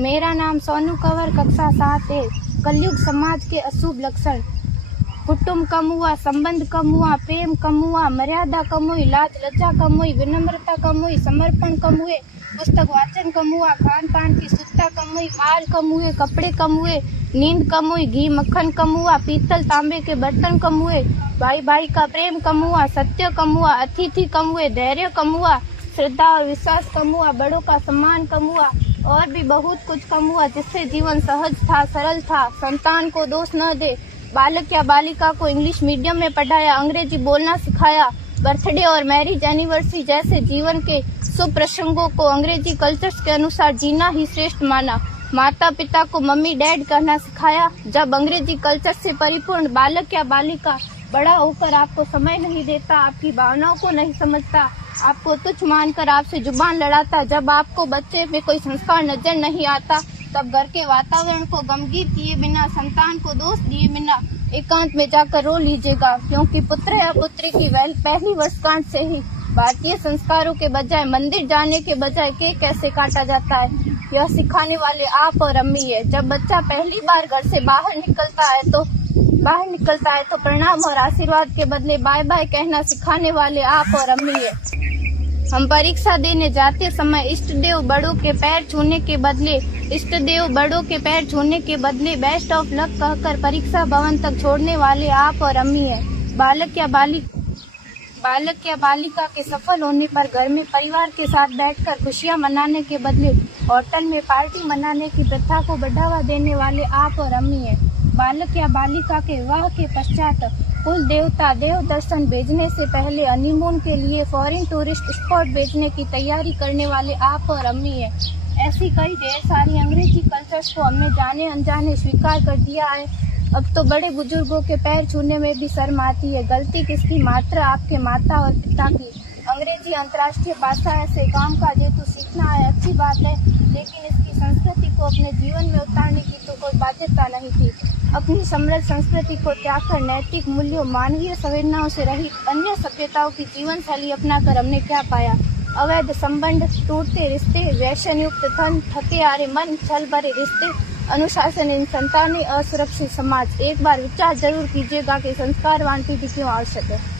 मेरा नाम सोनू कंवर, कक्षा 7 है। कलयुग समाज के अशुभ लक्षण। कुटुंब कम हुआ, संबंध कम हुआ, प्रेम कम हुआ, मर्यादा कम हुई, लाज लज्जा कम हुई, विनम्रता कम हुई, समर्पण कम हुए, पुस्तक वाचन कम हुआ, खान पान की शुद्धता कम हुई, माल कम हुए, कपड़े कम हुए, नींद कम हुई, घी मक्खन कम हुआ, पीतल तांबे के बर्तन कम हुए, भाई भाई का प्रेम कम हुआ, सत्य कम हुआ, अतिथि कम हुए, धैर्य कम हुआ, श्रद्धा और विश्वास कम हुआ, बड़ों का सम्मान कम हुआ और भी बहुत कुछ कम हुआ, जिससे जीवन सहज था, सरल था। संतान को दोष न दे। बालक या बालिका को इंग्लिश मीडियम में पढ़ाया, अंग्रेजी बोलना सिखाया, बर्थडे और मैरिज एनिवर्सरी जैसे जीवन के शुभ प्रसंगों को अंग्रेजी कल्चर्स के अनुसार जीना ही श्रेष्ठ माना। माता पिता को मम्मी डैड कहना सिखाया। जब अंग्रेजी कल्चर से परिपूर्ण बालक या बालिका बड़ा होकर आपको समय नहीं देता, आपकी भावनाओं को नहीं समझता, आपको तुच्छ मानकर आपसे जुबान लड़ाता, जब आपको बच्चे में कोई संस्कार नजर नहीं आता, तब घर के वातावरण को गमगीन किए बिना, संतान को दोष दिए बिना एकांत में जाकर रो लीजिएगा, क्योंकि पुत्र या पुत्री की पहली वर्षगांठ से ही भारतीय संस्कारों के बजाय, मंदिर जाने के बजाय केक कैसे काटा जाता है, यह सिखाने वाले आप और अम्मी है। जब बच्चा पहली बार घर से बाहर निकलता है तो प्रणाम और आशीर्वाद के बदले बाय बाय कहना सिखाने वाले आप और अम्मी है। हम परीक्षा देने जाते समय इष्ट देव बड़ों के पैर छूने के बदले बेस्ट ऑफ लक कहकर परीक्षा भवन तक छोड़ने वाले आप और अम्मी है। बालक या बालिका के सफल होने पर घर में परिवार के साथ बैठकर खुशियां मनाने के बदले होटल में पार्टी मनाने की प्रथा को बढ़ावा देने वाले आप और अम्मी है। बालक या बालिका के विवाह के पश्चात कुल देवता देव दर्शन भेजने से पहले हनीमून के लिए फॉरेन टूरिस्ट स्पॉट भेजने की तैयारी करने वाले आप और अम्मी है। ऐसी कई ढेर सारी अंग्रेजी कल्चर्स को हमने जाने अनजाने स्वीकार कर दिया है। अब तो बड़े बुजुर्गों के पैर छूने में भी शर्म आती है। गलती किसकी? मात्र आपके माता और पिता की। अंग्रेजी अंतर्राष्ट्रीय भाषा है, से काम का जेतु सीखना है, अच्छी बात है, लेकिन इसकी संस्कृति को अपने जीवन में उतारने की तो कोई बाध्यता नहीं थी। अपनी समृद्ध संस्कृति को त्याग कर नैतिक मूल्यों, मानवीय संवेदनाओं से रहित अन्य सभ्यताओं की जीवन शैली अपनाकर हमने क्या पाया? अवैध संबंध, टूटते रिश्ते, व्यसन युक्त धन, थके हारे मन, छल भरे रिश्ते, अनुशासनहीन संतानें, असुरक्षित समाज। एक बार विचार जरूर कीजिएगा कि संस्कारवान पीढ़ी क्यों आवश्यक है।